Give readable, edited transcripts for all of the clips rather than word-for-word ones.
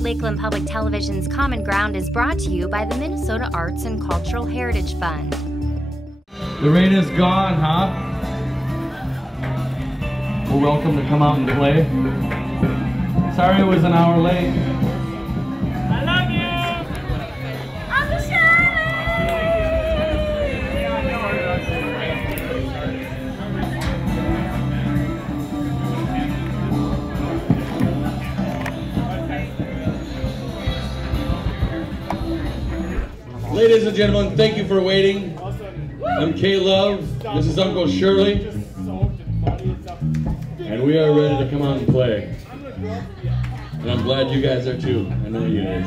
Lakeland Public Television's Common Ground is brought to you by the Minnesota Arts and Cultural Heritage Fund. The rain is gone, huh? We're welcome to come out and play. Sorry it was an hour late. I love you! Uncle Shurley! Ladies and gentlemen, thank you for waiting. I'm K-Love. This is Uncle Shurley. And we are ready to come out and play. And I'm glad you guys are too. I know you guys.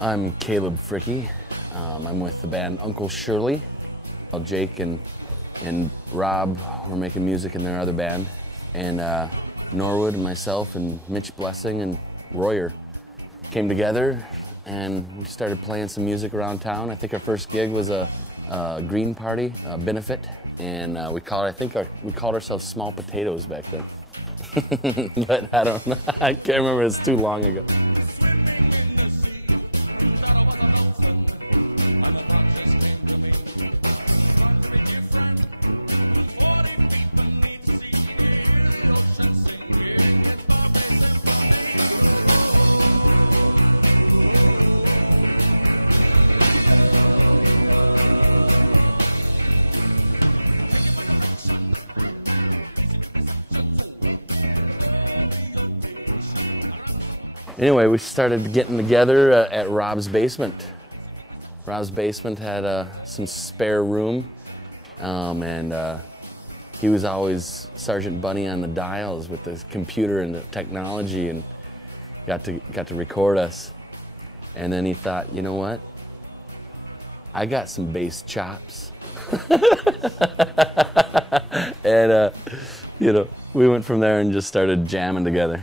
I'm Caleb Fricke. I'm with the band Uncle Shurley. Jake and Rob were making music in their other band. And Norwood and myself and Mitch Blessing and Royer came together and we started playing some music around town. I think our first gig was a green party, a benefit, and we called ourselves Small Potatoes back then. But I don't know, I can't remember, it's too long ago. Anyway, we started getting together at Rob's basement. Rob's basement had some spare room, and he was always Sergeant Bunny on the dials with the computer and the technology, and got to record us. And then he thought, you know what? I got some bass chops. And you know, we went from there and just started jamming together.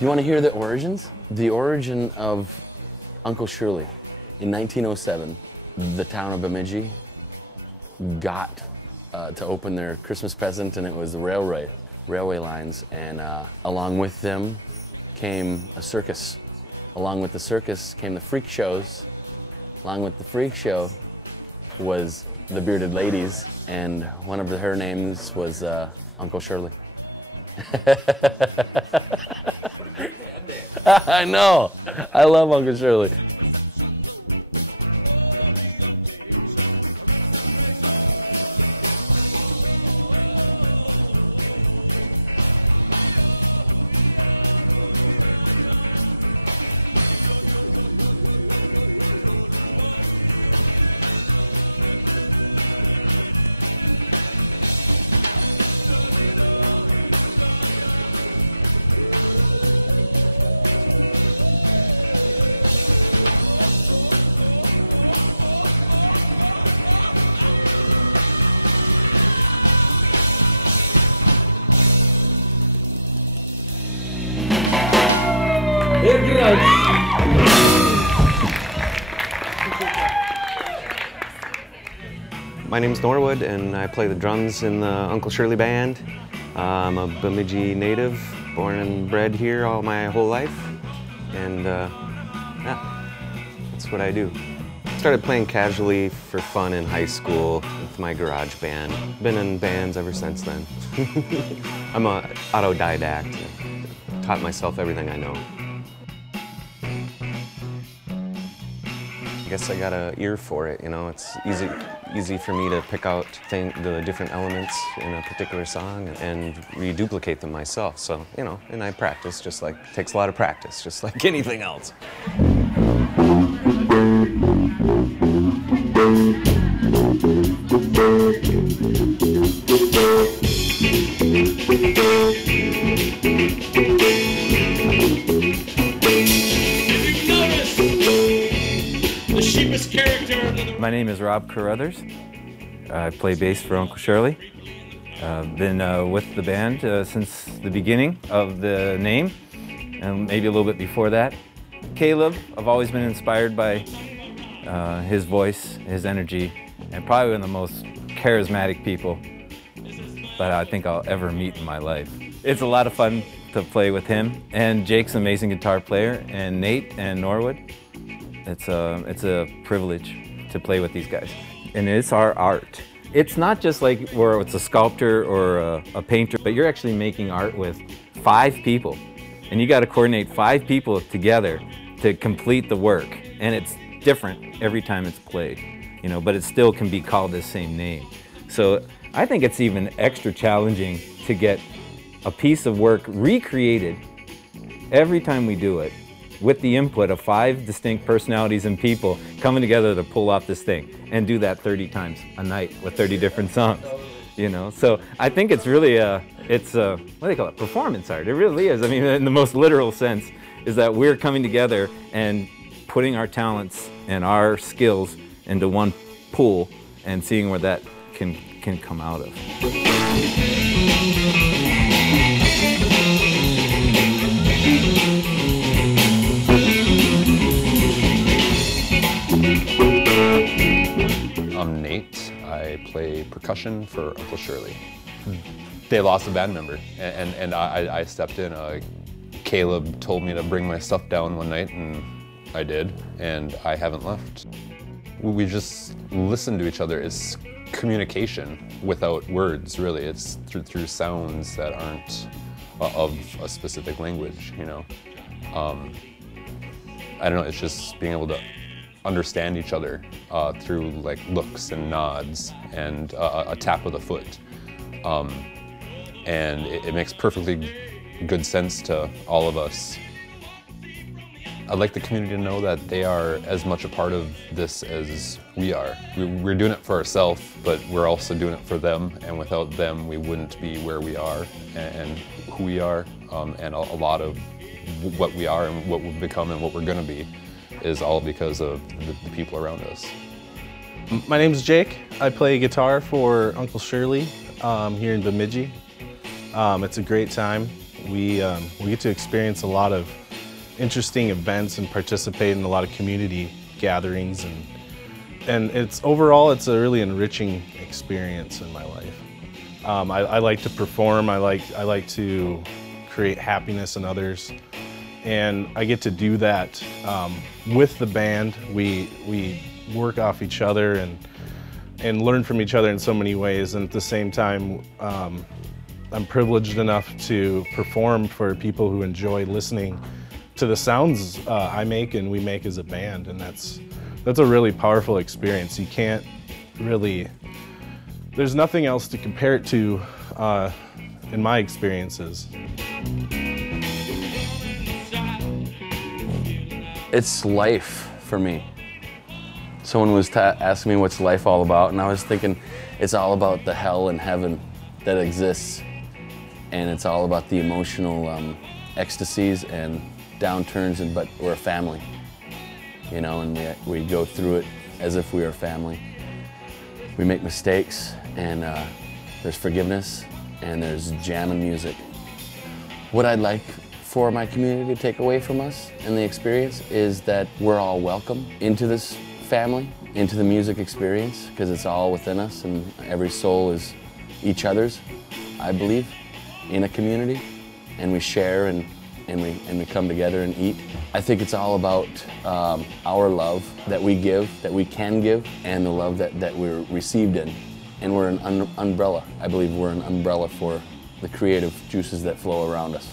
You want to hear the origins? The origin of Uncle Shurley. In 1907, the town of Bemidji got to open their Christmas present, and it was the railway lines. And along with them came a circus. Along with the circus came the freak shows. Along with the freak show was the bearded ladies, and one of her names was Uncle Shurley. I know. I love Uncle Shurley. My name's Norwood, and I play the drums in the Uncle Shurley Band. I'm a Bemidji native, born and bred here all my whole life, and yeah, that's what I do. Started playing casually for fun in high school with my garage band. Been in bands ever since then. I'm an autodidact. Taught myself everything I know. I guess I got an ear for it, you know. It's easy for me to pick out the different elements in a particular song and reduplicate them myself. So, you know, and I practice takes a lot of practice, just like anything else. My name is Rob Carruthers. I play bass for Uncle Shurley. Been with the band since the beginning of the name, and maybe a little bit before that. Caleb, I've always been inspired by his voice, his energy, and probably one of the most charismatic people that I think I'll ever meet in my life. It's a lot of fun to play with him, and Jake's an amazing guitar player, and Nate and Norwood. It's a privilege to play with these guys. And it's our art. It's not just like where it's a sculptor or a painter, but you're actually making art with 5 people. And you got to coordinate 5 people together to complete the work. And it's different every time it's played, you know, but it still can be called the same name. So I think it's even extra challenging to get a piece of work recreated every time we do it, with the input of 5 distinct personalities and people coming together to pull off this thing and do that 30 times a night with 30 different songs, you know? So I think it's really what do they call it, performance art. It really is. I mean, in the most literal sense, is that we're coming together and putting our talents and our skills into one pool and seeing where that can come out of. I'm Nate. I play percussion for Uncle Shurley. They lost a band member, and I stepped in. Caleb told me to bring my stuff down one night, and I did, and I haven't left. We just listen to each other. It's communication without words, really. It's through sounds that aren't of a specific language, you know. I don't know, it's just being able to understand each other through like looks and nods and a tap of the foot. And it makes perfectly good sense to all of us. I'd like the community to know that they are as much a part of this as we are. We're doing it for ourselves, but we're also doing it for them, and without them we wouldn't be where we are and who we are, and a lot of what we are and what we've become and what we're going to be is all because of the people around us. My name's Jake. I play guitar for Uncle Shurley here in Bemidji. It's a great time. We get to experience a lot of interesting events and participate in a lot of community gatherings, and overall it's a really enriching experience in my life. I like to perform. I like to create happiness in others. And I get to do that with the band. We work off each other and learn from each other in so many ways. And at the same time, I'm privileged enough to perform for people who enjoy listening to the sounds I make and we make as a band. And that's a really powerful experience. You can't really, there's nothing else to compare it to in my experiences. It's life for me. Someone was asking me what's life all about, and I was thinking it's all about the hell and heaven that exists, and it's all about the emotional ecstasies and downturns, but we're a family, you know, and we go through it as if we are family. We make mistakes, and there's forgiveness, and there's jamming music. What I'd like for my community to take away from us and the experience is that we're all welcome into this family into the music experience because it's all within us and every soul is each other's, I believe, in a community, and we share and we come together and eat. I think it's all about our love that we give, that we can give, and the love that we're received in. And we're an umbrella. I believe we're an umbrella for the creative juices that flow around us.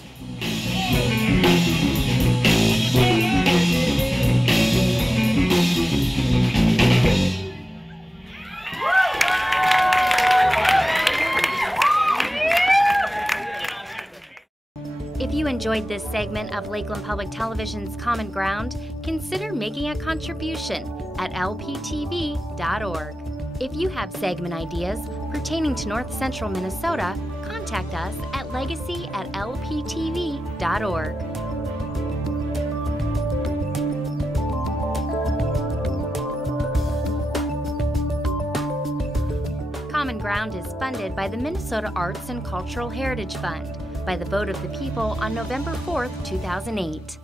If you enjoyed this segment of Lakeland Public Television's Common Ground, consider making a contribution at lptv.org. If you have segment ideas pertaining to North Central Minnesota, contact us at legacy@lptv.org. Common Ground is funded by the Minnesota Arts and Cultural Heritage Fund by the vote of the people on November 4th, 2008.